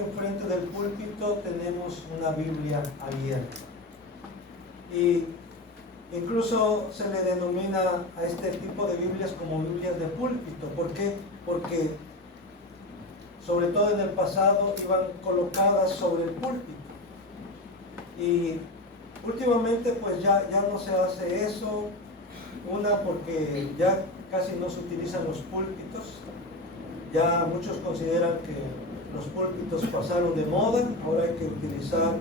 enfrente del púlpito tenemos una Biblia abierta. Y incluso se le denomina a este tipo de Biblias como Biblias de púlpito. ¿Por qué? Porque sobre todo en el pasado iban colocadas sobre el púlpito. Y últimamente pues ya no se hace eso. Una, porque ya casi no se utilizan los púlpitos. Ya muchos consideran que los púlpitos pasaron de moda. Ahora hay que utilizar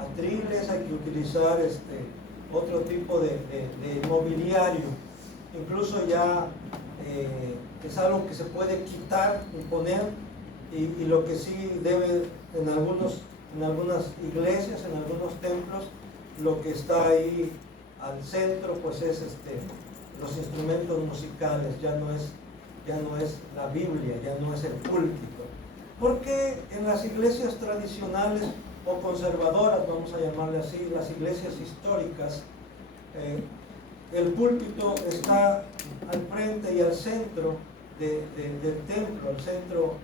atriles, hay que utilizar otro tipo de mobiliario. Incluso ya es algo que se puede quitar y poner, y lo que sí debe en algunas iglesias, en algunos templos, lo que está ahí al centro pues es los instrumentos musicales. Ya no es la Biblia, ya no es el púlpito. Porque en las iglesias tradicionales o conservadoras, vamos a llamarle así, las iglesias históricas, el púlpito está al frente y al centro del templo, al centro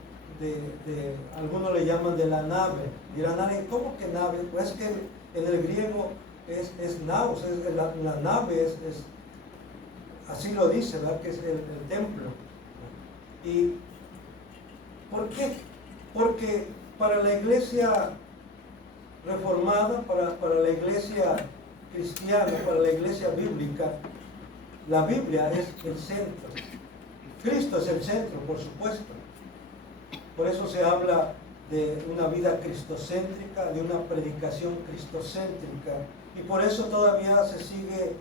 de algunos le llaman de la nave. Dirán, ¿cómo que nave? Pues es que en el griego es naos, la nave es así lo dice, ¿verdad? Que es el templo. ¿Y por qué? Porque para la iglesia reformada, para la iglesia cristiana, para la iglesia bíblica, la Biblia es el centro. Cristo es el centro, por supuesto. Por eso se habla de una vida cristocéntrica, de una predicación cristocéntrica, y por eso todavía se sigue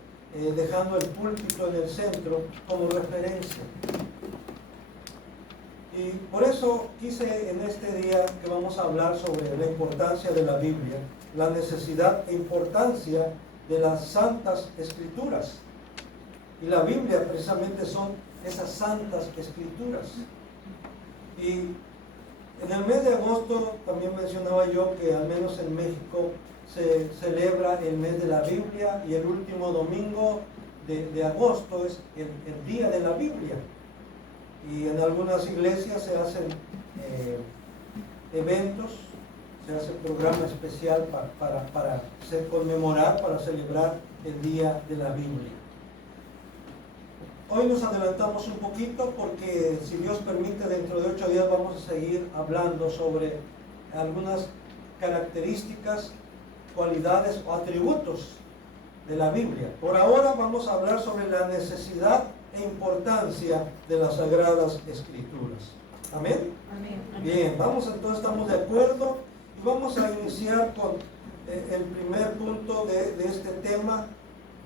dejando el púlpito en el centro como referencia. Y por eso quise en este día que vamos a hablar sobre la importancia de la Biblia, la necesidad e importancia de las santas escrituras. Y la Biblia precisamente son esas santas escrituras. Y en el mes de agosto también mencionaba yo que al menos en México se celebra el mes de la Biblia, y el último domingo de agosto es el día de la Biblia. Y en algunas iglesias se hacen eventos, se hace programa especial para conmemorar, para celebrar el día de la Biblia. Hoy nos adelantamos un poquito porque, si Dios permite, dentro de 8 días vamos a seguir hablando sobre algunas características, cualidades o atributos de la Biblia. Por ahora vamos a hablar sobre la necesidad e importancia de las Sagradas Escrituras. ¿Amén? Amén. Bien, entonces estamos de acuerdo, y vamos a iniciar con el primer punto de este tema: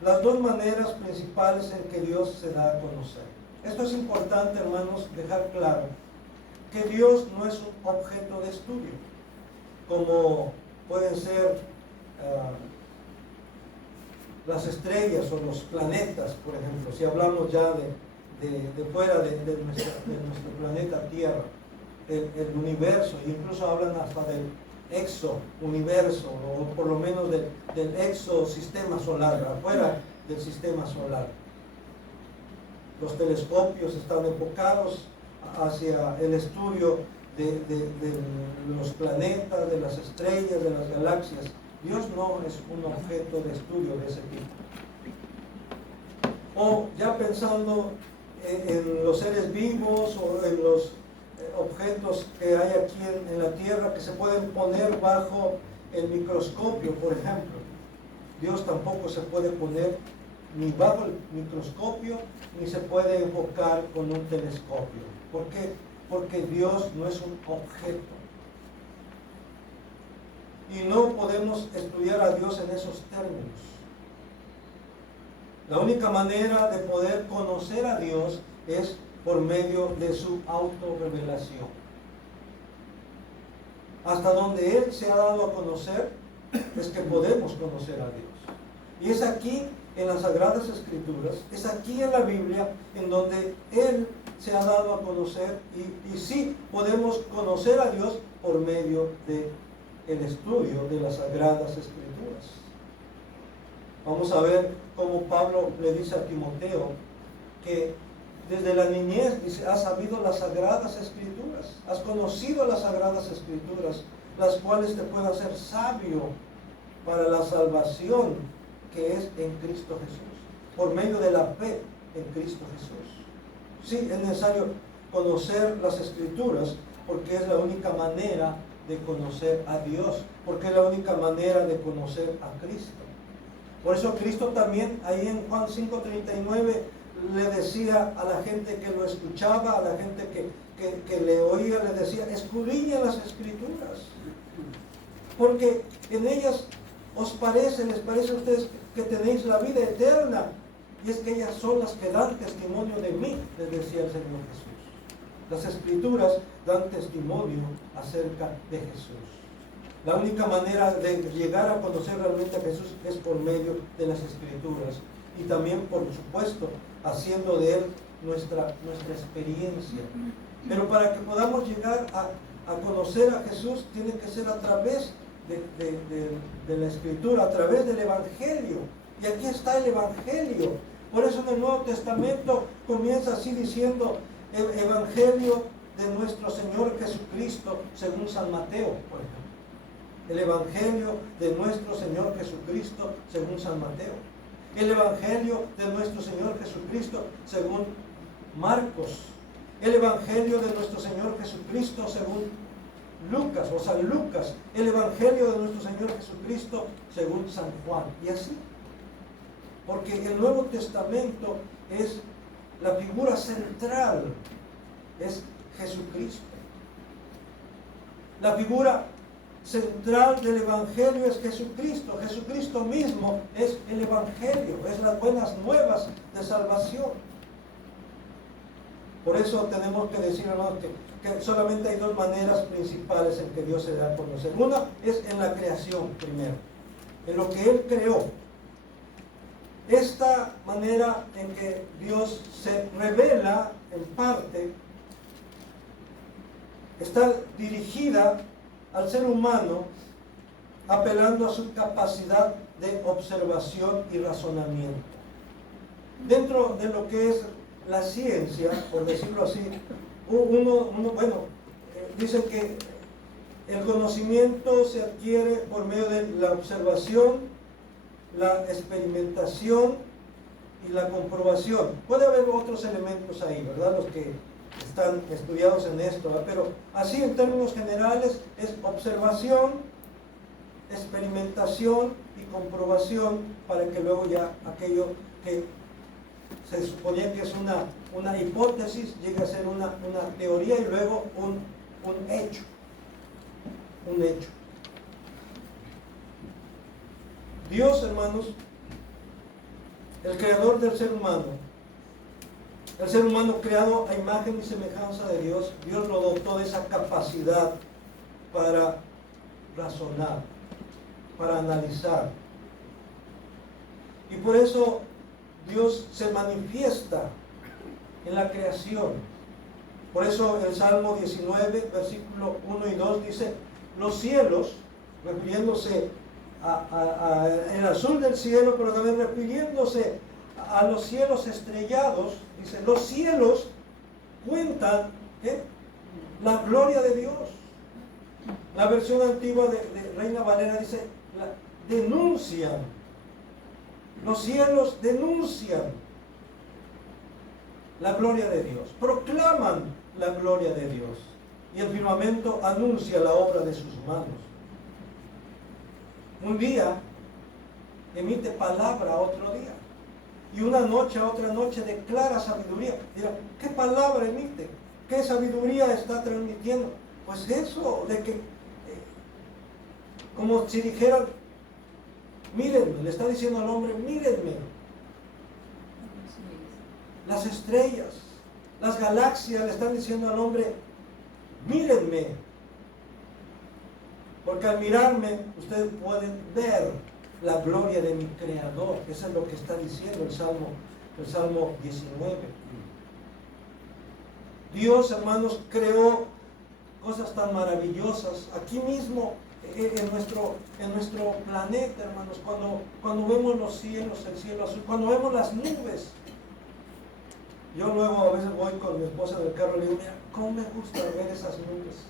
las dos maneras principales en que Dios se da a conocer. Esto es importante, hermanos, dejar claro que Dios no es un objeto de estudio, como pueden ser las estrellas o los planetas, por ejemplo. Si hablamos ya de fuera de nuestro planeta Tierra, el universo, e incluso hablan hasta del exo-universo, o por lo menos del exosistema solar, afuera del sistema solar. Los telescopios están enfocados hacia el estudio de los planetas, de las estrellas, de las galaxias. Dios no es un objeto de estudio de ese tipo. O ya pensando en los seres vivos o en los objetos que hay aquí en la tierra, que se pueden poner bajo el microscopio, por ejemplo. Dios tampoco se puede poner ni bajo el microscopio, ni se puede enfocar con un telescopio. ¿Por qué? Porque Dios no es un objeto. Y no podemos estudiar a Dios en esos términos. La única manera de poder conocer a Dios es por medio de su autorrevelación. Hasta donde Él se ha dado a conocer es que podemos conocer a Dios. Y es aquí, en las Sagradas Escrituras, es aquí en la Biblia, en donde Él se ha dado a conocer, y sí podemos conocer a Dios por medio de el estudio de las Sagradas Escrituras. Vamos a ver cómo Pablo le dice a Timoteo que desde la niñez, dice, has sabido las Sagradas Escrituras, has conocido las Sagradas Escrituras, las cuales te pueden hacer sabio para la salvación que es en Cristo Jesús, por medio de la fe en Cristo Jesús. Sí, es necesario conocer las Escrituras, porque es la única manera de conocer a Dios, porque es la única manera de conocer a Cristo. Por eso Cristo también, ahí en Juan 5:39, le decía a la gente que lo escuchaba, a la gente que le oía, le decía, escudriñen las Escrituras, porque en ellas les parece a ustedes que tenéis la vida eterna, y es que ellas son las que dan testimonio de mí, les decía el Señor Jesús. Las Escrituras dan testimonio acerca de Jesús. La única manera de llegar a conocer realmente a Jesús es por medio de las Escrituras, y también, por supuesto, haciendo de Él nuestra experiencia. Pero para que podamos llegar a conocer a Jesús, tiene que ser a través de la Escritura, a través del Evangelio. Y aquí está el Evangelio. Por eso en el Nuevo Testamento comienza así diciendo, el Evangelio de nuestro Señor Jesucristo según San Mateo, por ejemplo. El Evangelio de nuestro Señor Jesucristo según San Mateo. El Evangelio de nuestro Señor Jesucristo según Marcos. El Evangelio de nuestro Señor Jesucristo según Lucas o San Lucas. El Evangelio de nuestro Señor Jesucristo según San Juan. Y así. Porque el Nuevo Testamento es la figura central, es Jesucristo. La figura central del Evangelio es Jesucristo. Jesucristo mismo es el Evangelio, es las buenas nuevas de salvación. Por eso tenemos que decir, hermanos, que solamente hay dos maneras principales en que Dios se da a conocer. Una es en la creación primero, en lo que Él creó. Esta manera en que Dios se revela en parte está dirigida al ser humano, apelando a su capacidad de observación y razonamiento. Dentro de lo que es la ciencia, por decirlo así, dicen que el conocimiento se adquiere por medio de la observación, la experimentación y la comprobación. Puede haber otros elementos ahí, ¿verdad? Los que están estudiados en esto, ¿verdad? Pero así en términos generales es observación, experimentación y comprobación, para que luego ya aquello que se suponía que es una hipótesis llegue a ser una teoría y luego un hecho. Un hecho. Dios, hermanos, el creador del ser humano, el ser humano creado a imagen y semejanza de Dios, Dios lo dotó de esa capacidad para razonar, para analizar. Y por eso Dios se manifiesta en la creación. Por eso el Salmo 19, versículo 1 y 2 dice, los cielos, refiriéndose el azul del cielo, pero también refiriéndose a los cielos estrellados, dice, los cielos cuentan la gloria de Dios. La versión antigua de Reina Valera dice, denuncian, los cielos denuncian la gloria de Dios, proclaman la gloria de Dios, y el firmamento anuncia la obra de sus manos. Un día emite palabra a otro día, y una noche a otra noche declara sabiduría. Dirá, ¿qué palabra emite? ¿Qué sabiduría está transmitiendo? Pues eso de que, como si dijeran, mírenme, le está diciendo al hombre, mírenme. Las estrellas, las galaxias le están diciendo al hombre, mírenme. Porque al mirarme, ustedes pueden ver la gloria de mi Creador. Eso es lo que está diciendo el Salmo 19. Dios, hermanos, creó cosas tan maravillosas aquí mismo en nuestro planeta, hermanos. Cuando vemos los cielos, el cielo azul, cuando vemos las nubes, Yo luego a veces voy con mi esposa en el carro y le digo, mira, cómo me gusta ver esas nubes.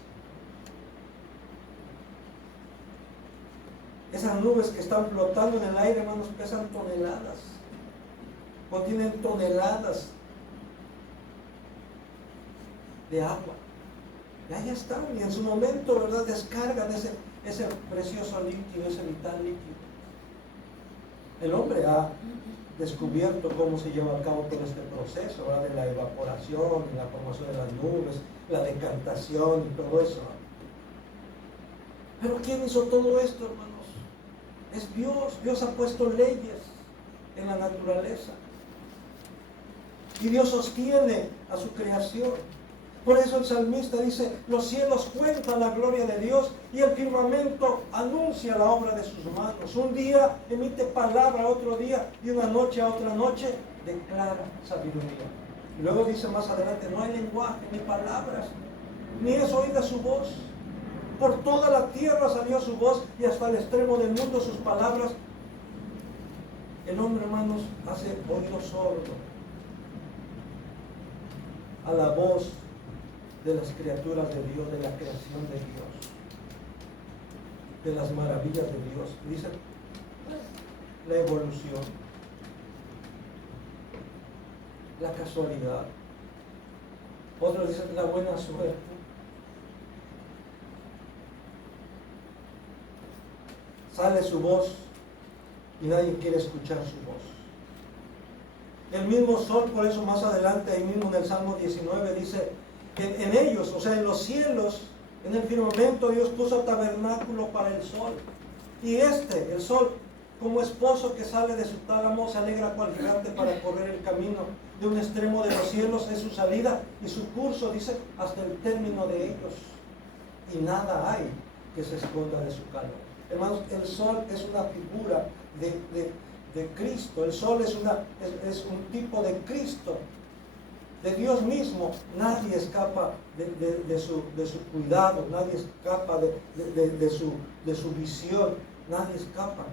Esas nubes que están flotando en el aire, hermanos, pesan toneladas. Contienen toneladas de agua. Y ahí están, y en su momento, ¿verdad?, descargan ese precioso líquido, ese vital líquido. El hombre ha descubierto cómo se lleva a cabo todo este proceso, ¿verdad?, de la evaporación, la formación de las nubes, la decantación y todo eso. Pero ¿quién hizo todo esto, hermanos? Es Dios. Dios ha puesto leyes en la naturaleza. Y Dios sostiene a su creación. Por eso el salmista dice, los cielos cuentan la gloria de Dios y el firmamento anuncia la obra de sus manos. Un día emite palabra, otro día, y una noche a otra noche declara sabiduría. Y luego dice más adelante, no hay lenguaje ni palabras, ni es oída su voz. Por toda la tierra salió su voz y hasta el extremo del mundo sus palabras. El hombre, hermanos, hace oído sordo a la voz de las criaturas de Dios, de la creación de Dios, de las maravillas de Dios. Dice la evolución, la casualidad. Otros dicen la buena suerte. Sale su voz y nadie quiere escuchar su voz. El mismo sol, por eso más adelante, ahí mismo en el Salmo 19, dice, en ellos, o sea, en los cielos, en el firmamento, Dios puso tabernáculo para el sol. Y el sol, como esposo que sale de su tálamo, se alegra cual gigante para correr el camino. De un extremo de los cielos es su salida y su curso, dice, hasta el término de ellos. Y nada hay que se esconda de su calor. Hermanos, el sol es una figura de Cristo. El sol es un tipo de Cristo, de Dios mismo. Nadie escapa de su cuidado, nadie escapa de su visión, nadie escapa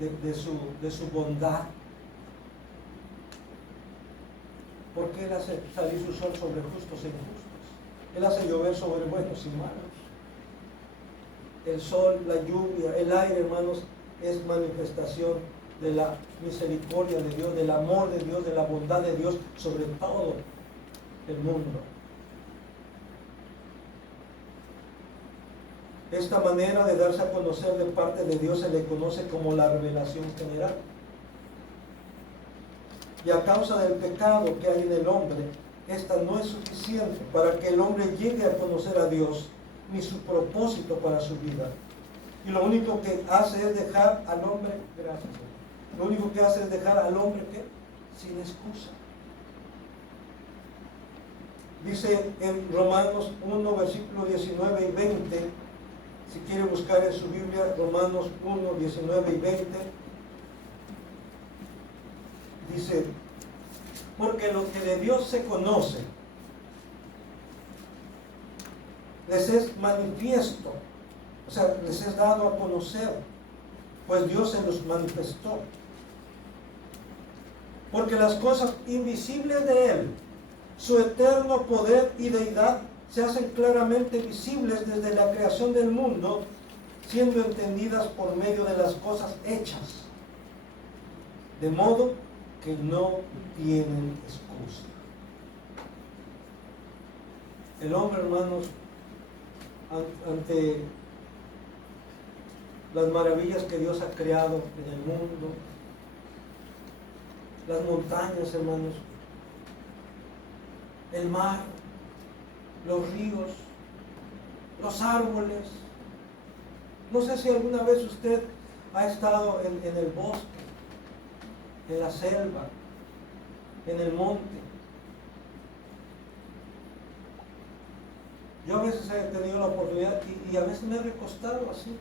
de su bondad. Porque Él hace salir su sol sobre justos e injustos. Él hace llover sobre buenos y malos. El sol, la lluvia, el aire, hermanos, es manifestación de la misericordia de Dios, del amor de Dios, de la bondad de Dios sobre todo el mundo. Esta manera de darse a conocer de parte de Dios se le conoce como la revelación general. Y a causa del pecado que hay en el hombre, esta no es suficiente para que el hombre llegue a conocer a Dios ni su propósito para su vida. Y lo único que hace es dejar al hombre, gracias, lo único que hace es dejar al hombre que sin excusa. Dice en Romanos 1, versículo 19 y 20, si quiere buscar en su Biblia, Romanos 1, 19 y 20, dice, porque lo que de Dios se conoce, les es manifiesto, o sea, les es dado a conocer, pues Dios se los manifestó. Porque las cosas invisibles de Él, su eterno poder y deidad, se hacen claramente visibles desde la creación del mundo, siendo entendidas por medio de las cosas hechas, de modo que no tienen excusa. El hombre, hermanos, ante las maravillas que Dios ha creado en el mundo, las montañas, hermanos, el mar, los ríos, los árboles. No sé si alguna vez usted ha estado en el bosque, en la selva, en el monte. Yo a veces he tenido la oportunidad y a veces me he recostado así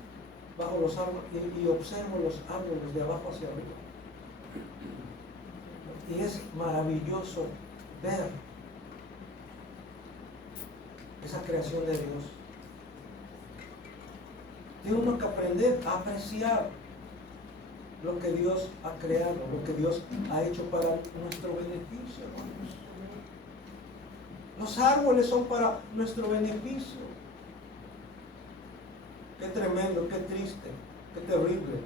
bajo los árboles y observo los árboles de abajo hacia arriba. Y es maravilloso ver esa creación de Dios. Tiene uno que aprender a apreciar lo que Dios ha creado, lo que Dios ha hecho para nuestro beneficio, hermanos. Los árboles son para nuestro beneficio. Qué tremendo, qué triste, qué terrible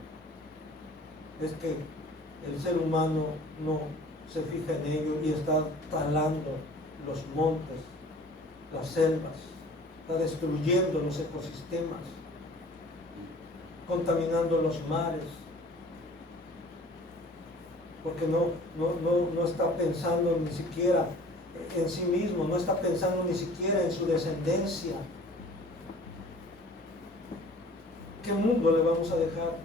es que el ser humano no se fija en ello y está talando los montes, las selvas, está destruyendo los ecosistemas, contaminando los mares, porque no está pensando ni siquiera en sí mismo, no está pensando ni siquiera en su descendencia. ¿Qué mundo le vamos a dejar?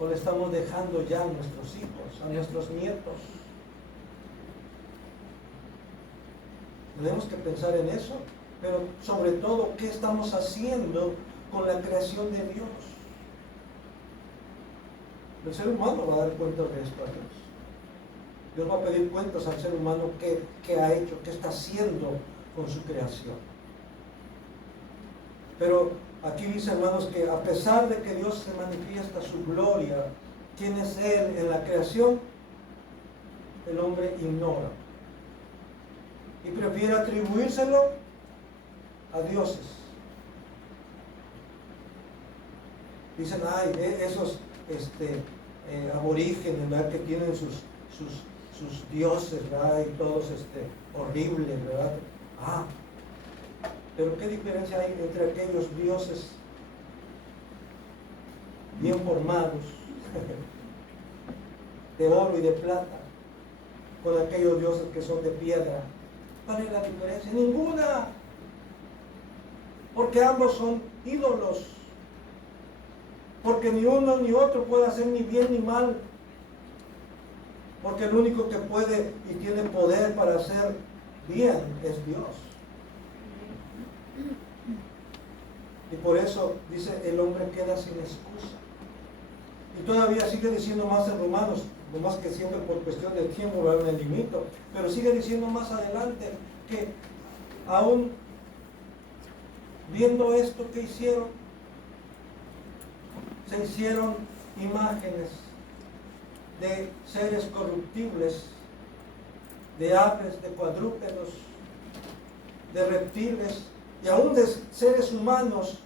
¿O le estamos dejando ya a nuestros hijos, a nuestros nietos? Tenemos que pensar en eso, pero sobre todo, ¿qué estamos haciendo con la creación de Dios? El ser humano va a dar cuenta de esto a Dios. Dios va a pedir cuentas al ser humano qué ha hecho, qué está haciendo con su creación. Pero aquí dice, hermanos, que a pesar de que Dios se manifiesta su gloria, ¿quién es Él en la creación? El hombre ignora y prefiere atribuírselo a dioses. Dicen, ay, esos aborígenes, ¿verdad?, que tienen sus dioses, ¿verdad?, y todos horribles, ¿verdad? Pero ¿qué diferencia hay entre aquellos dioses bien formados, de oro y de plata, con aquellos dioses que son de piedra? ¿Cuál es la diferencia? Ninguna, porque ambos son ídolos, porque ni uno ni otro puede hacer ni bien ni mal, porque el único que puede y tiene poder para hacer bien es Dios. Y por eso dice, el hombre queda sin excusa. Y todavía sigue diciendo más en Romanos, no más que siempre por cuestión de tiempo me limito, pero sigue diciendo más adelante que aún viendo esto que hicieron, se hicieron imágenes de seres corruptibles, de aves, de cuadrúpedos, de reptiles y aún de seres humanos,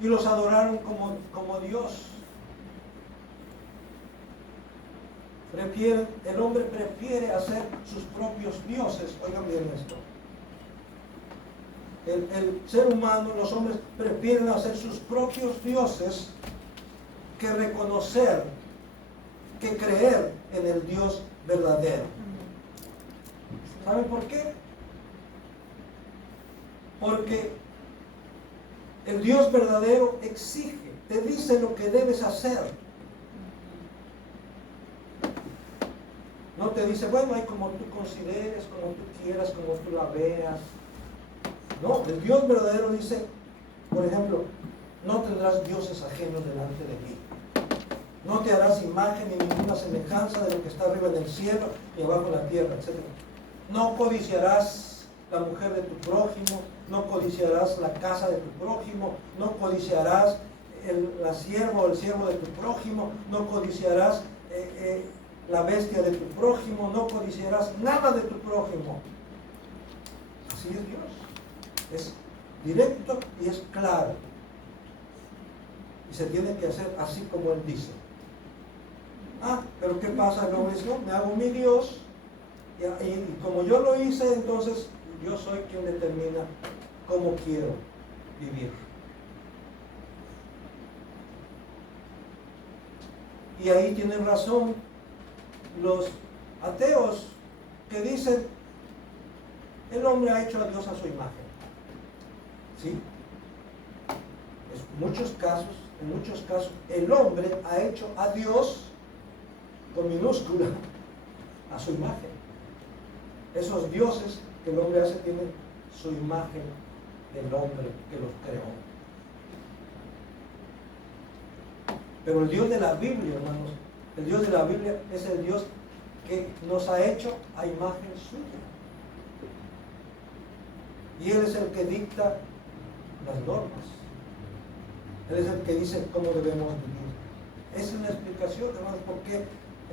y los adoraron como Dios. El hombre prefiere hacer sus propios dioses. Oigan bien esto. El ser humano, los hombres prefieren hacer sus propios dioses que reconocer, que creer en el Dios verdadero. ¿Saben por qué? Porque el Dios verdadero exige, te dice lo que debes hacer. No te dice, bueno, hay como tú consideres, como tú quieras, como tú la veas. No, el Dios verdadero dice, por ejemplo, no tendrás dioses ajenos delante de mí. No te harás imagen ni ninguna semejanza de lo que está arriba en el cielo y abajo en la tierra, etc. No codiciarás la mujer de tu prójimo, no codiciarás la casa de tu prójimo, no codiciarás la sierva o el siervo de tu prójimo, no codiciarás la bestia de tu prójimo, no codiciarás nada de tu prójimo. Así es Dios. Es directo y es claro. Y se tiene que hacer así como Él dice. Pero ¿qué pasa? El hombre dice, no, me hago mi Dios y como yo lo hice, entonces yo soy quien determina cómo quiero vivir. Y ahí tienen razón los ateos que dicen, el hombre ha hecho a Dios a su imagen. ¿Sí? En muchos casos, el hombre ha hecho a Dios, con minúscula, a su imagen. Esos dioses que el hombre hace tienen su imagen del hombre que los creó. Pero el Dios de la Biblia, hermanos, el Dios de la Biblia es el Dios que nos ha hecho a imagen suya. Y Él es el que dicta las normas. Él es el que dice cómo debemos vivir. Esa es la explicación, hermanos, por qué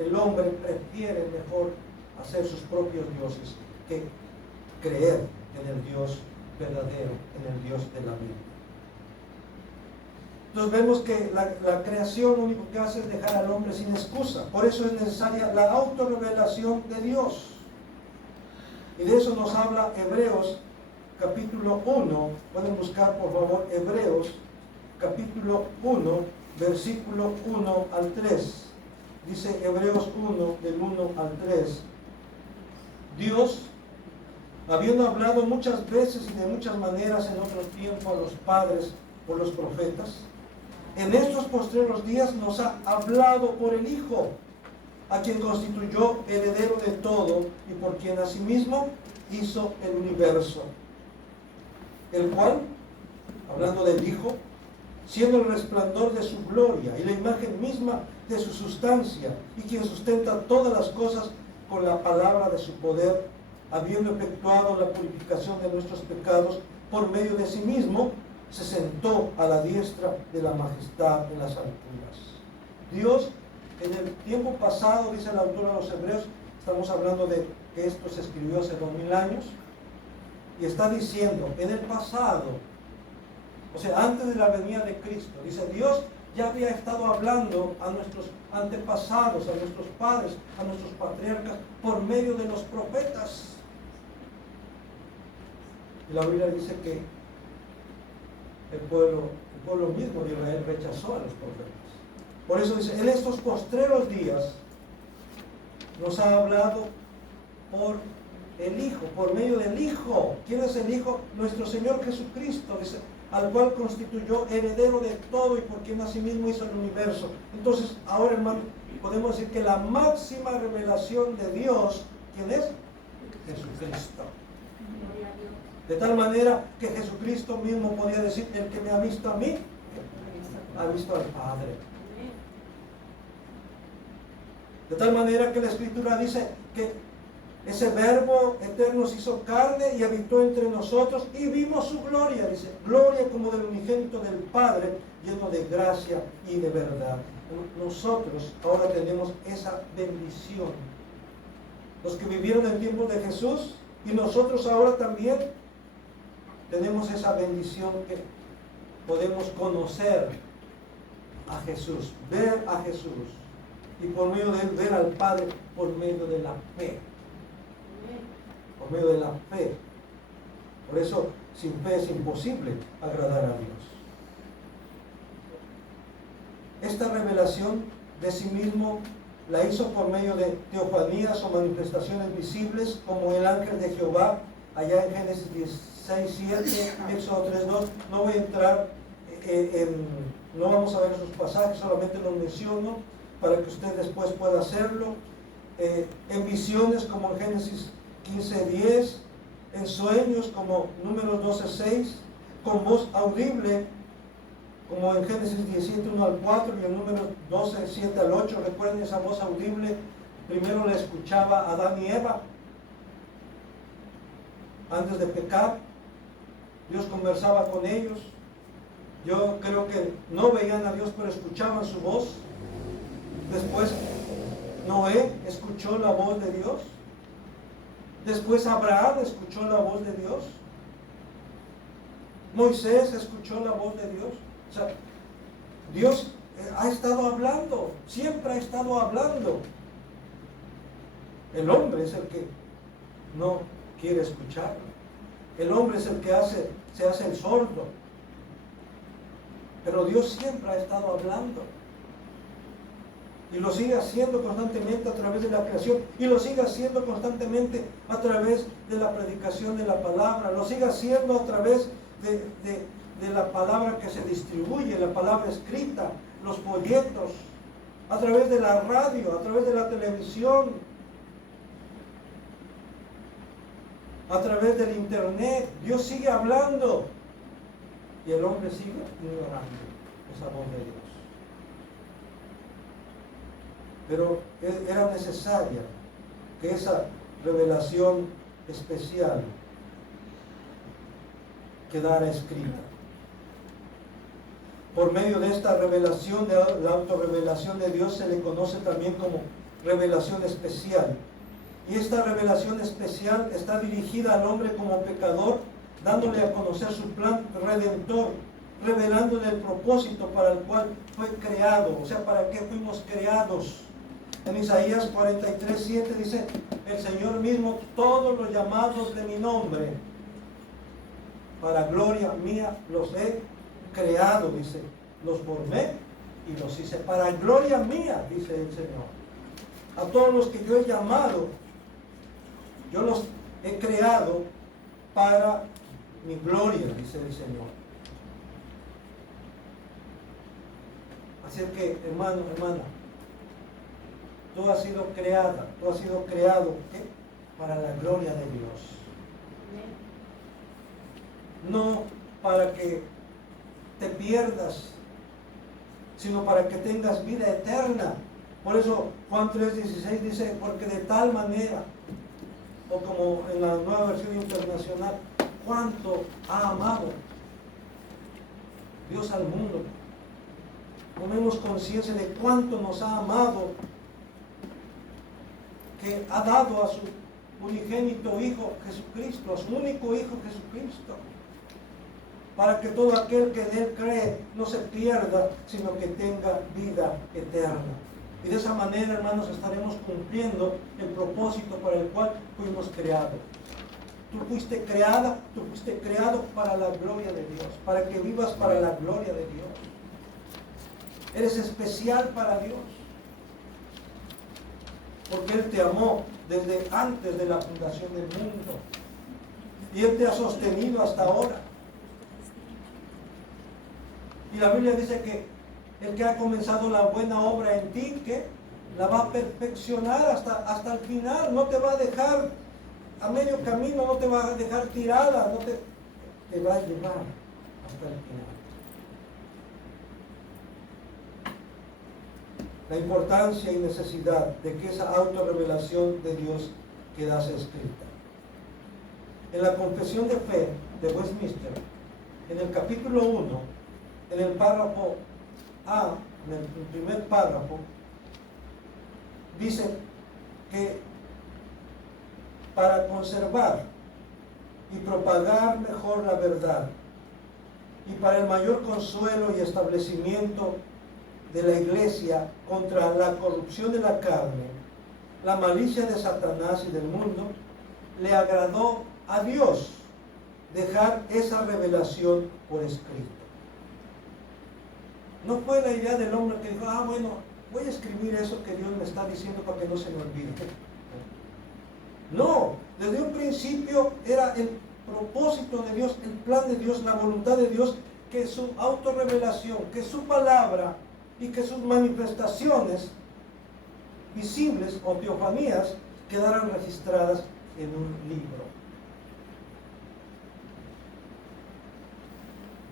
el hombre prefiere mejor hacer sus propios dioses que creer en el Dios verdadero, en el Dios de la Biblia. Entonces vemos que la creación lo único que hace es dejar al hombre sin excusa. Por eso es necesaria la autorrevelación de Dios. Y de eso nos habla Hebreos capítulo 1. Pueden buscar por favor Hebreos capítulo 1, versículo 1 al 3. Dice Hebreos 1, del 1 al 3. Dios, habiendo hablado muchas veces y de muchas maneras en otro tiempo a los padres por los profetas, en estos postreros días nos ha hablado por el Hijo, a quien constituyó heredero de todo y por quien asimismo hizo el universo, el cual, hablando del Hijo, siendo el resplandor de su gloria y la imagen misma de su sustancia, y quien sustenta todas las cosas con la palabra de su poder, habiendo efectuado la purificación de nuestros pecados por medio de sí mismo, se sentó a la diestra de la majestad en las alturas. Dios, en el tiempo pasado, dice el autor de los Hebreos, estamos hablando de que esto se escribió hace 2000 años, y está diciendo, en el pasado, o sea, antes de la venida de Cristo, dice, Dios ya había estado hablando a nuestros antepasados, a nuestros padres, a nuestros patriarcas, por medio de los profetas. Y la Biblia dice que el pueblo mismo de Israel rechazó a los profetas. Por eso dice, en estos postreros días nos ha hablado por el Hijo, por medio del Hijo. ¿Quién es el Hijo? Nuestro Señor Jesucristo, dice, al cual constituyó heredero de todo y por quien asimismo hizo el universo. Entonces, ahora, hermano, podemos decir que la máxima revelación de Dios, ¿quién es? Jesucristo. De tal manera que Jesucristo mismo podía decir, el que me ha visto a mí, ha visto al Padre. De tal manera que la Escritura dice que ese verbo eterno se hizo carne y habitó entre nosotros y vimos su gloria, dice, gloria como del unigénito del Padre, lleno de gracia y de verdad. Nosotros ahora tenemos esa bendición. Los que vivieron en tiempos de Jesús y nosotros ahora también tenemos esa bendición que podemos conocer a Jesús, ver a Jesús y por medio de él ver al Padre por medio de la fe. Por medio de la fe. Por eso, sin fe es imposible agradar a Dios. Esta revelación de sí mismo la hizo por medio de teofanías o manifestaciones visibles, como el ángel de Jehová, allá en Génesis 16:7, Éxodo 3:2. No voy a entrar no vamos a ver esos pasajes, solamente los menciono para que usted después pueda hacerlo. En visiones, como en Génesis 15:10, en sueños como Números 12:6, con voz audible como en Génesis 17:1-4 y en Números 12:7-8. Recuerden esa voz audible, primero la escuchaba Adán y Eva antes de pecar. Dios conversaba con ellos. Yo creo que no veían a Dios, pero escuchaban su voz. Después Noé escuchó la voz de Dios. Después Abraham escuchó la voz de Dios. Moisés escuchó la voz de Dios. O sea, Dios ha estado hablando, siempre ha estado hablando. El hombre es el que no quiere escuchar. El hombre es el que se hace el sordo. Pero Dios siempre ha estado hablando. Y lo sigue haciendo constantemente a través de la creación. Y lo sigue haciendo constantemente a través de la predicación de la palabra. Lo sigue haciendo a través de la palabra que se distribuye, la palabra escrita, los folletos, a través de la radio, a través de la televisión, a través del internet. Dios sigue hablando y el hombre sigue ignorando esa voz de Dios. Pero era necesaria que esa revelación especial quedara escrita. Por medio de esta revelación, de la autorrevelación de Dios, se le conoce también como revelación especial. Y esta revelación especial está dirigida al hombre como pecador, dándole a conocer su plan redentor, revelándole el propósito para el cual fue creado, o sea, para qué fuimos creados. En Isaías 43:7 dice, el Señor mismo, todos los llamados de mi nombre, para gloria mía los he creado, dice, los formé y los hice para gloria mía, dice el Señor. A todos los que yo he llamado, yo los he creado para mi gloria, dice el Señor. Así que, hermano, hermana, tú has sido creada, tú has sido creado, ¿qué? Para la gloria de Dios. No para que te pierdas, sino para que tengas vida eterna. Por eso Juan 3:16 dice, porque de tal manera, o como en la nueva versión internacional, cuánto ha amado Dios al mundo. Tomemos conciencia de cuánto nos ha amado, que ha dado a su unigénito Hijo Jesucristo, a su único Hijo Jesucristo, para que todo aquel que en Él cree no se pierda, sino que tenga vida eterna. Y de esa manera, hermanos, estaremos cumpliendo el propósito para el cual fuimos creados. Tú fuiste creada, tú fuiste creado para la gloria de Dios, para que vivas para la gloria de Dios. Eres especial para Dios, porque Él te amó desde antes de la fundación del mundo, y Él te ha sostenido hasta ahora. Y la Biblia dice que el que ha comenzado la buena obra en ti, que la va a perfeccionar hasta el final. No te va a dejar a medio camino, no te va a dejar tirada, te va a llevar hasta el final. La importancia y necesidad de que esa autorrevelación de Dios quedase escrita. En la Confesión de Fe de Westminster, en el capítulo 1, en el párrafo A, en el primer párrafo, dice que para conservar y propagar mejor la verdad y para el mayor consuelo y establecimiento de la Iglesia contra la corrupción de la carne, la malicia de Satanás y del mundo, le agradó a Dios dejar esa revelación por escrito. No fue la idea del hombre que dijo, bueno, voy a escribir eso que Dios me está diciendo para que no se me olvide. No, desde un principio era el propósito de Dios, el plan de Dios, la voluntad de Dios, que su autorrevelación, que su palabra y que sus manifestaciones visibles o teofanías quedaran registradas en un libro.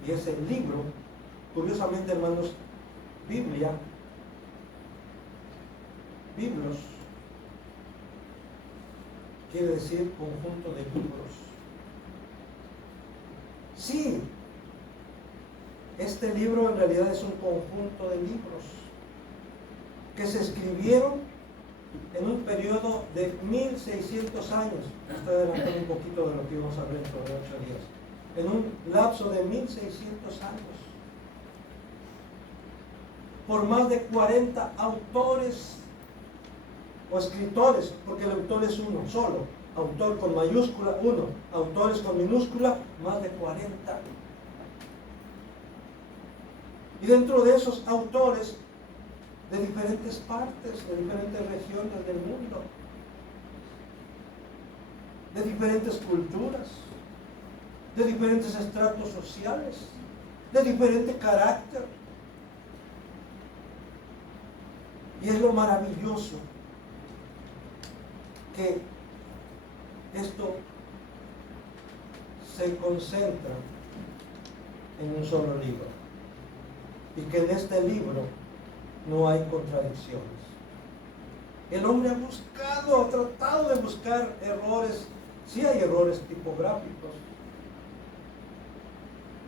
Y ese libro, curiosamente, hermanos, Biblia, Biblos, quiere decir conjunto de libros. Sí, este libro en realidad es un conjunto de libros que se escribieron en un periodo de 1600 años. Estoy adelantando un poquito de lo que íbamos a ver dentro de 8 días. En un lapso de 1600 años. Por más de 40 autores o escritores, porque el autor es uno solo, autor con mayúscula, uno, autores con minúscula, más de 40. Y dentro de esos autores, de diferentes partes, de diferentes regiones del mundo, de diferentes culturas, de diferentes estratos sociales, de diferente carácter. Y es lo maravilloso que esto se concentra en un solo libro y que en este libro no hay contradicciones. El hombre ha buscado, ha tratado de buscar errores. Sí hay errores tipográficos,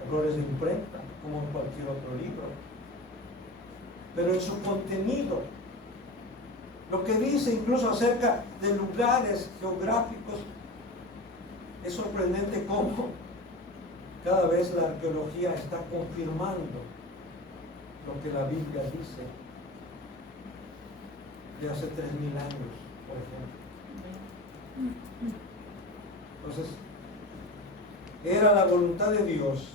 errores de imprenta, como en cualquier otro libro. Pero en su contenido, lo que dice incluso acerca de lugares geográficos, es sorprendente cómo cada vez la arqueología está confirmando lo que la Biblia dice de hace 3.000 años, por ejemplo. Entonces, era la voluntad de Dios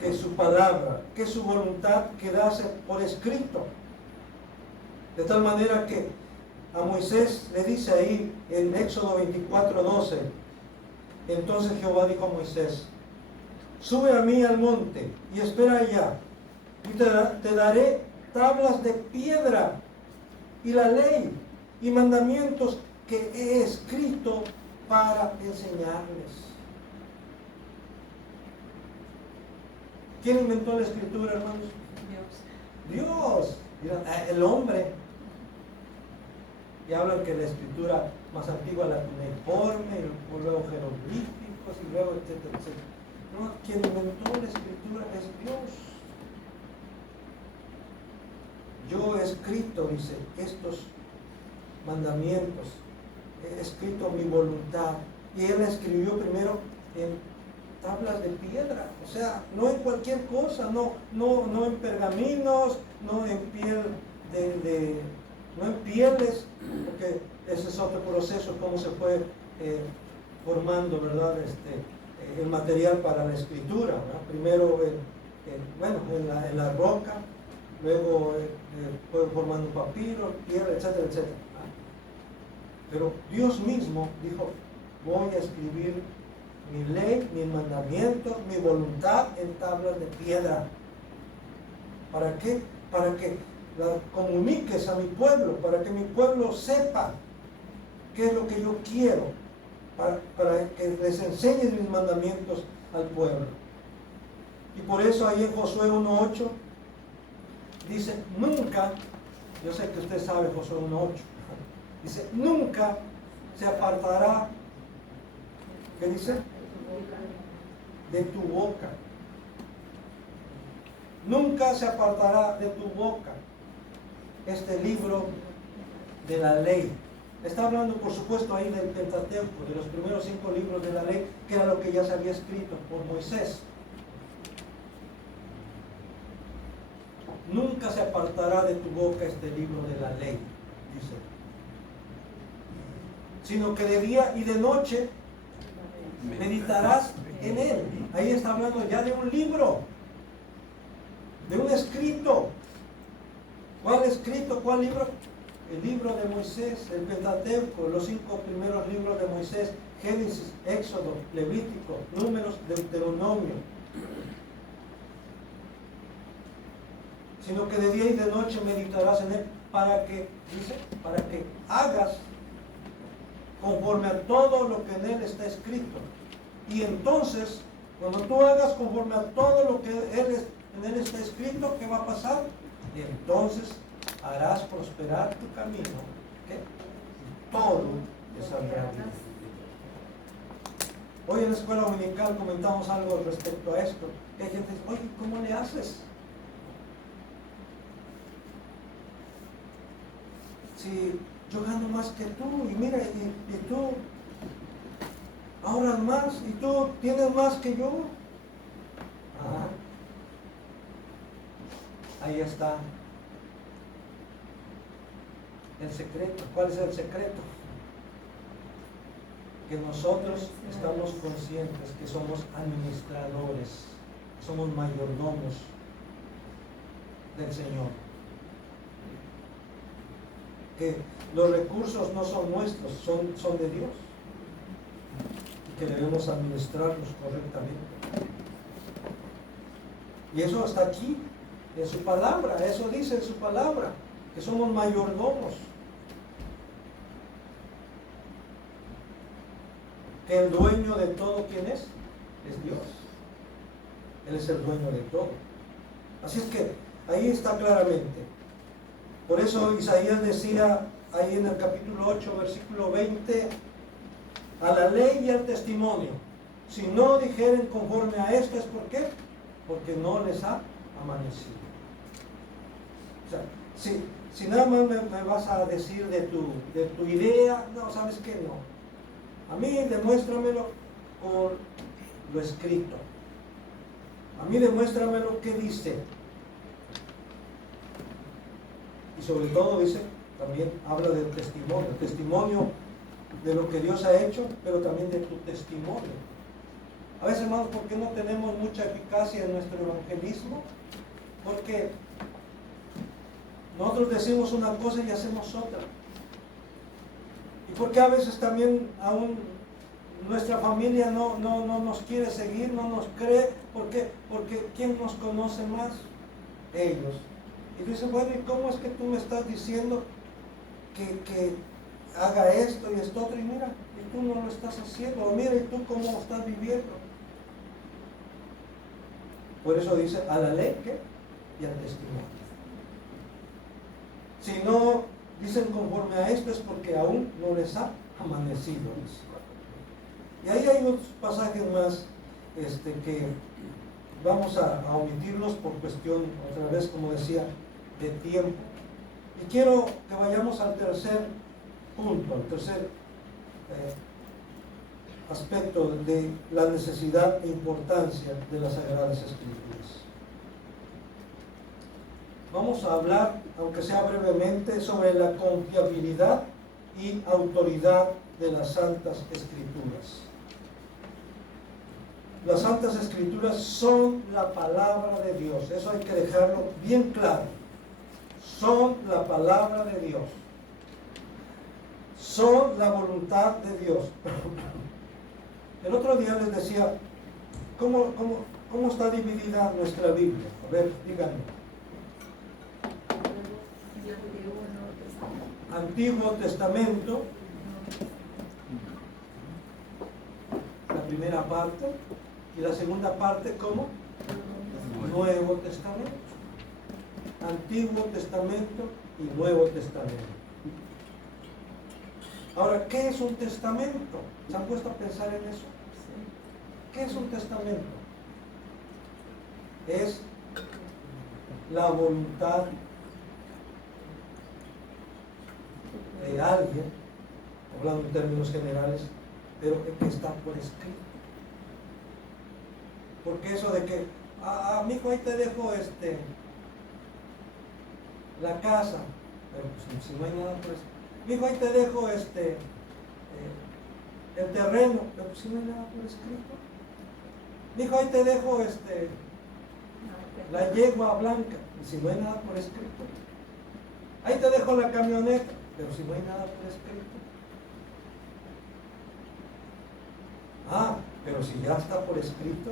que su palabra, que su voluntad quedase por escrito. De tal manera que a Moisés le dice ahí en Éxodo 24:12, entonces Jehová dijo a Moisés, sube a mí al monte y espera allá, y te daré tablas de piedra y la ley y mandamientos que he escrito para enseñarles. ¿Quién inventó la escritura, hermanos? Dios. Mira, el hombre. Y hablan que la escritura más antigua la cuneiforme, y luego jeroglíficos, y luego etcétera, etcétera. No, quien inventó la escritura es Dios. Yo he escrito, dice, estos mandamientos, he escrito mi voluntad. Y él escribió primero en tablas de piedra, o sea, no en cualquier cosa, no en pergaminos, no en piel no en pieles, porque ese es otro proceso, cómo se fue formando, ¿verdad? El material para la escritura, ¿verdad? Primero en la roca, luego fue formando papiro, piedra, etcétera, etcétera. Pero Dios mismo dijo, voy a escribir mi ley, mis mandamientos, mi voluntad en tablas de piedra. ¿Para qué? Para que la comuniques a mi pueblo, para que mi pueblo sepa qué es lo que yo quiero, para que les enseñes mis mandamientos al pueblo. Y por eso ahí en Josué 1:8 dice, nunca, yo sé que usted sabe Josué 1:8, dice, nunca se apartará, ¿qué dice? De tu boca. Nunca se apartará de tu boca este libro de la ley. Está hablando, por supuesto, ahí del Pentateuco, de los primeros 5 libros de la ley, que era lo que ya se había escrito por Moisés. Nunca se apartará de tu boca este libro de la ley, dice, sino que de día y de noche meditarás en él. Ahí está hablando ya de un libro, de un escrito. ¿Cuál escrito? ¿Cuál libro? El libro de Moisés, el Pentateuco, los 5 primeros libros de Moisés, Génesis, Éxodo, Levítico, Números, Deuteronomio. Sino que de día y de noche meditarás en él para que, dice, para que hagas conforme a todo lo que en él está escrito. Y entonces, cuando tú hagas conforme a todo lo que en él está escrito, ¿qué va a pasar? Y entonces harás prosperar tu camino, ¿qué? Todo te saldrá bien. Hoy en la escuela dominical comentamos algo respecto a esto. Y hay gente que dice, oye, ¿cómo le haces? Si yo gano más que tú, y mira, y tú ahorras más, y tú tienes más que yo. Ahí está el secreto. ¿Cuál es el secreto? Que nosotros estamos conscientes que somos administradores, somos mayordomos del Señor. Que los recursos no son nuestros, son de Dios. Y que debemos administrarlos correctamente. Y eso está aquí, en su palabra, eso dice en su palabra, que somos mayordomos. Que el dueño de todo, ¿quién es? Es Dios. Él es el dueño de todo. Así es que ahí está claramente. Por eso Isaías decía ahí en el capítulo 8, versículo 20, a la ley y al testimonio, Si no dijeren conforme a esto, ¿es por qué? Porque no les ha amanecido. O sea, si nada más me vas a decir de tu idea, no, ¿sabes qué? No. A mí demuéstramelo con lo escrito. A mí demuéstramelo qué dice. Y sobre todo dice, también habla del testimonio. Testimonio de lo que Dios ha hecho, pero también de tu testimonio. A veces, hermanos, ¿por qué no tenemos mucha eficacia en nuestro evangelismo? Porque nosotros decimos una cosa y hacemos otra. Y porque a veces también aún nuestra familia no nos quiere seguir, no nos cree. ¿Por qué? Porque ¿quién nos conoce más? Ellos. Y dicen, bueno, ¿y cómo es que tú me estás diciendo que haga esto y esto otro? Y mira, y tú no lo estás haciendo. O mira, ¿y tú cómo estás viviendo? Por eso dice, a la ley, ¿qué? Y al testimonio. Si no dicen conforme a esto, es porque aún no les ha amanecido. Y ahí hay otros pasajes más que vamos a omitirlos por cuestión, otra vez, como decía, de tiempo. Y quiero que vayamos al tercer punto, al tercer aspecto de la necesidad e importancia de las Sagradas Escrituras. Vamos a hablar, aunque sea brevemente, sobre la confiabilidad y autoridad de las Santas Escrituras. Las Santas Escrituras son la palabra de Dios, eso hay que dejarlo bien claro. Son la palabra de Dios. Son la voluntad de Dios. El otro día les decía, ¿cómo está dividida nuestra Biblia? A ver, díganme. Antiguo Testamento, la primera parte, y la segunda parte, ¿cómo? Nuevo Testamento. Antiguo Testamento y Nuevo Testamento. Ahora, ¿qué es un testamento? ¿Se han puesto a pensar en eso? ¿Qué es un testamento? Es la voluntad de alguien, hablando en términos generales, pero que está por escrito. Porque eso de que, mijo, ahí te dejo la casa, pero pues, si no hay nada por escrito. Mijo, ahí te dejo el terreno, pero pues, si no hay nada por escrito. Mijo, ahí te dejo la yegua blanca, y si no hay nada por escrito. Ahí te dejo la camioneta, pero si no hay nada por escrito. Pero si ya está por escrito,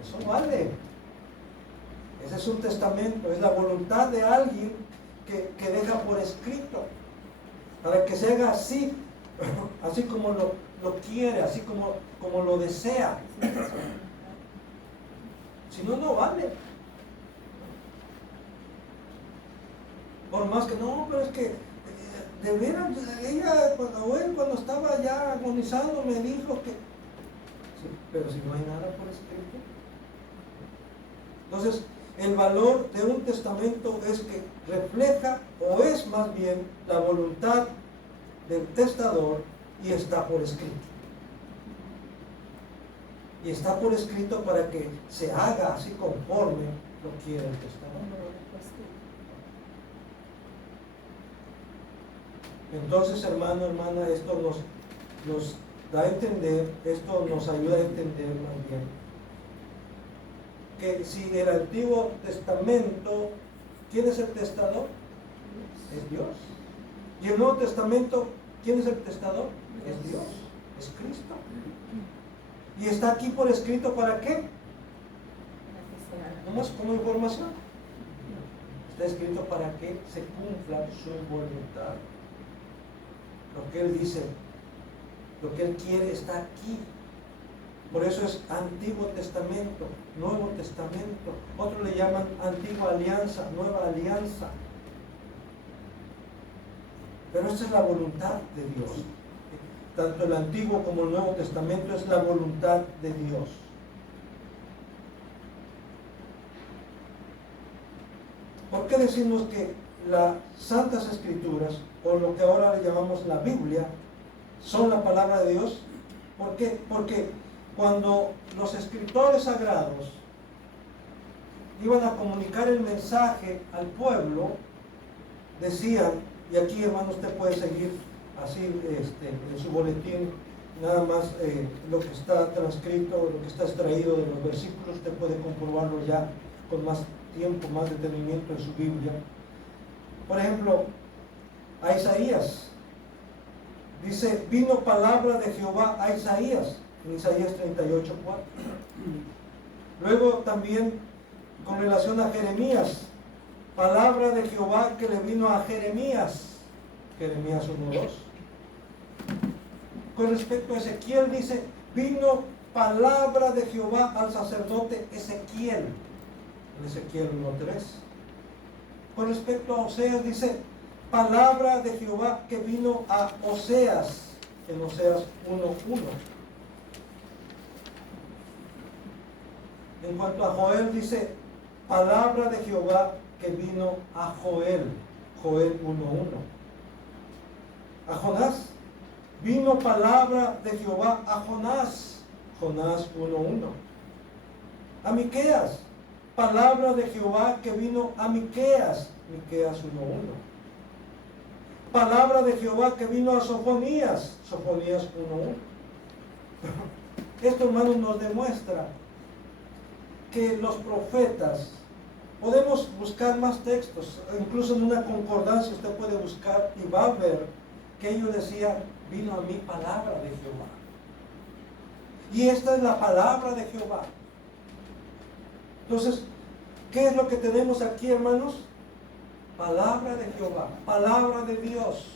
eso vale. Ese es un testamento, es la voluntad de alguien que deja por escrito, para que se haga así, así como lo quiere, así como lo desea. Si no, no vale. Por más que no, pero es que de veras, ella cuando estaba ya agonizando me dijo que... Sí, pero si no hay nada por escrito. Entonces, el valor de un testamento es que refleja, o es más bien, la voluntad del testador y está por escrito. Y está por escrito para que se haga así conforme lo quiere el testador. Entonces, hermano, hermana, esto nos da a entender, esto nos ayuda a entender más bien, que si en el Antiguo Testamento, ¿quién es el testador? Es Dios. Y en el Nuevo Testamento, ¿quién es el testador? Es Dios, es Cristo. Y está aquí por escrito, ¿para qué? Nomás como información. Está escrito para que se cumpla su voluntad. Lo que Él dice, lo que Él quiere está aquí. Por eso es Antiguo Testamento, Nuevo Testamento. Otros le llaman Antigua Alianza, Nueva Alianza. Pero esta es la voluntad de Dios. tanto el Antiguo como el Nuevo Testamento, es la voluntad de Dios. ¿Por qué decimos que las Santas Escrituras, o lo que ahora le llamamos la Biblia, son la palabra de Dios? ¿Por qué? Porque cuando los escritores sagrados iban a comunicar el mensaje al pueblo, decían, y aquí hermano usted puede seguir así en su boletín, nada más lo que está transcrito, lo que está extraído de los versículos, usted puede comprobarlo ya con más tiempo, más detenimiento en su Biblia. Por ejemplo, a Isaías, dice, vino palabra de Jehová a Isaías, en Isaías 38:4. Luego también con relación a Jeremías, palabra de Jehová que le vino a Jeremías, Jeremías 1:2. Con respecto a Ezequiel dice, vino palabra de Jehová al sacerdote Ezequiel, en Ezequiel 1:3. Con respecto a Oseas dice, palabra de Jehová que vino a Oseas, en Oseas 1:1. En cuanto a Joel dice, palabra de Jehová que vino a Joel, Joel 1:1. A Jonás, vino palabra de Jehová a Jonás, Jonás 1:1. A Miqueas, palabra de Jehová que vino a Miqueas, Miqueas 1:1. Palabra de Jehová que vino a Sofonías, Sofonías 1:1. Esto, hermanos, nos demuestra que los profetas, podemos buscar más textos, incluso en una concordancia usted puede buscar y va a ver que ellos decían, vino a mí palabra de Jehová. Y esta es la palabra de Jehová. Entonces, ¿qué es lo que tenemos aquí, hermanos? Palabra de Jehová, palabra de Dios.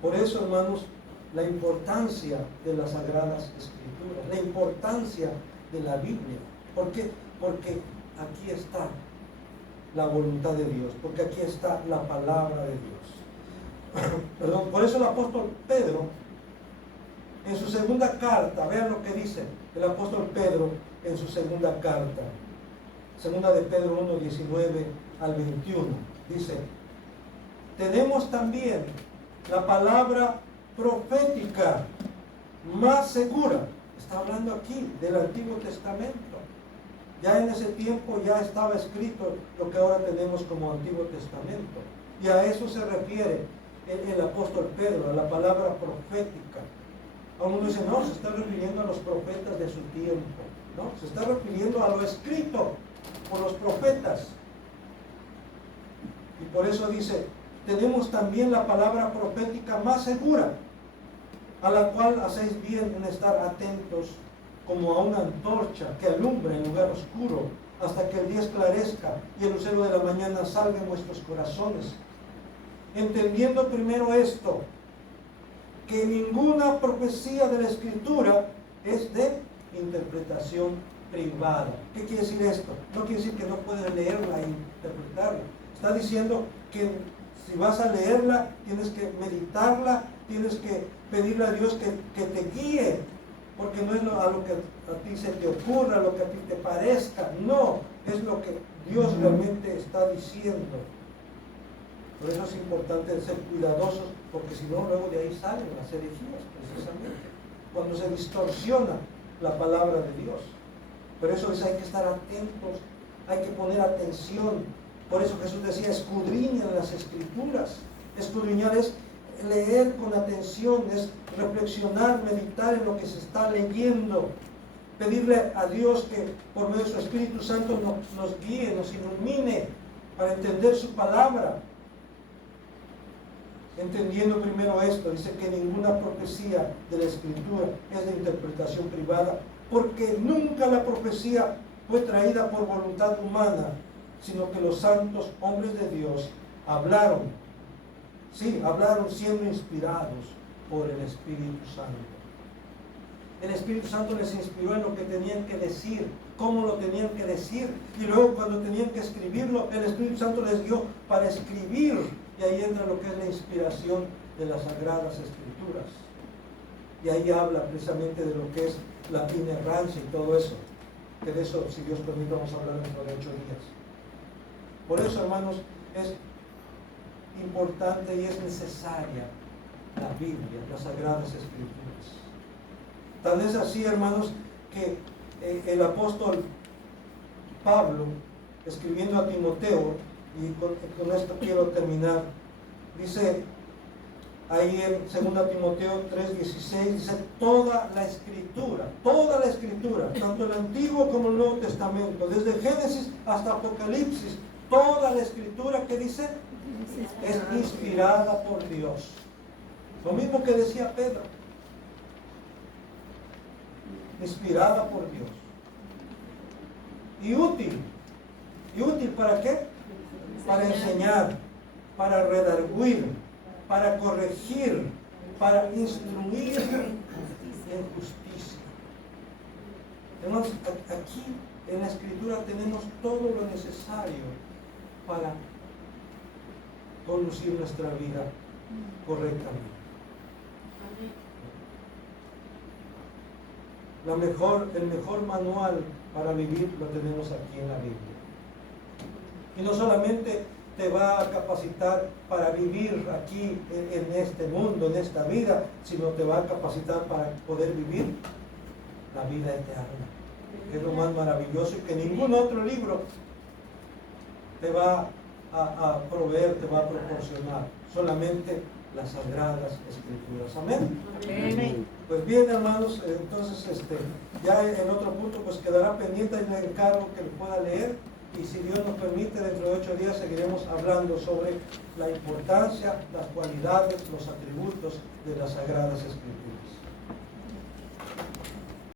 Por eso, hermanos, la importancia de las Sagradas Escrituras, la importancia de la Biblia. ¿Por qué? Porque aquí está la voluntad de Dios, porque aquí está la palabra de Dios. Perdón, por eso el apóstol Pedro, en su segunda carta, vean lo que dice el apóstol Pedro en su segunda carta, segunda de Pedro 1:19 al 21, dice, tenemos también la palabra profética más segura. Está hablando aquí del Antiguo Testamento. Ya en ese tiempo ya estaba escrito lo que ahora tenemos como Antiguo Testamento. Y a eso se refiere el apóstol Pedro, a la palabra profética. Algunos dicen, no, se está refiriendo a los profetas de su tiempo. No, se está refiriendo a lo escrito por los profetas. Y por eso dice, tenemos también la palabra profética más segura, a la cual hacéis bien en estar atentos como a una antorcha que alumbra en lugar oscuro, hasta que el día esclarezca y el lucero de la mañana salga en vuestros corazones. Entendiendo primero esto, que ninguna profecía de la Escritura es de interpretación privada. ¿Qué quiere decir esto? No quiere decir que no puedes leerla e interpretarla. Está diciendo que si vas a leerla, tienes que meditarla, tienes que pedirle a Dios que te guíe, porque no es a lo que a ti se te ocurra, lo que a ti te parezca, no, es lo que Dios realmente está diciendo. Por eso es importante ser cuidadosos, porque si no, luego de ahí salen las herejías, precisamente, cuando se distorsiona la palabra de Dios. Por eso hay que estar atentos, hay que poner atención. Por eso Jesús decía, escudriñen las Escrituras. Escudriñar es leer con atención, es reflexionar, meditar en lo que se está leyendo. Pedirle a Dios que por medio de su Espíritu Santo nos guíe, nos ilumine para entender su palabra. Entendiendo primero esto, dice que ninguna profecía de la Escritura es de interpretación privada, porque nunca la profecía fue traída por voluntad humana, sino que los santos hombres de Dios hablaron, sí, hablaron siendo inspirados por el Espíritu Santo. El Espíritu Santo les inspiró en lo que tenían que decir, cómo lo tenían que decir, y luego cuando tenían que escribirlo, el Espíritu Santo les guió para escribir, y ahí entra lo que es la inspiración de las Sagradas Escrituras. Y ahí habla precisamente de lo que es la inerrancia y todo eso. Que de eso, si Dios permite, vamos a hablar dentro de 8 días. Por eso, hermanos, es importante y es necesaria la Biblia, las Sagradas Escrituras. Tal es así, hermanos, que el apóstol Pablo, escribiendo a Timoteo, y con esto quiero terminar, dice ahí en 2 Timoteo 3:16, dice toda la escritura, tanto el Antiguo como el Nuevo Testamento, desde Génesis hasta Apocalipsis, toda la escritura que dice es inspirada por Dios. Lo mismo que decía Pedro, inspirada por Dios. Y útil ¿para qué? Para enseñar, para redarguir, para corregir, para instruir en justicia. Hermanos, aquí en la Escritura tenemos todo lo necesario para conducir nuestra vida correctamente. El mejor manual para vivir lo tenemos aquí en la Biblia. Y no solamente te va a capacitar para vivir aquí en este mundo, en esta vida, sino te va a capacitar para poder vivir la vida eterna, que es lo más maravilloso y que ningún otro libro te va a proveer, te va a proporcionar, solamente las Sagradas Escrituras. Amén. Amén. Pues bien, hermanos, entonces ya en otro punto pues quedará pendiente y le encargo que lo pueda leer, y si Dios nos permite, dentro de 8 días seguiremos hablando sobre la importancia, las cualidades, los atributos de las Sagradas Escrituras.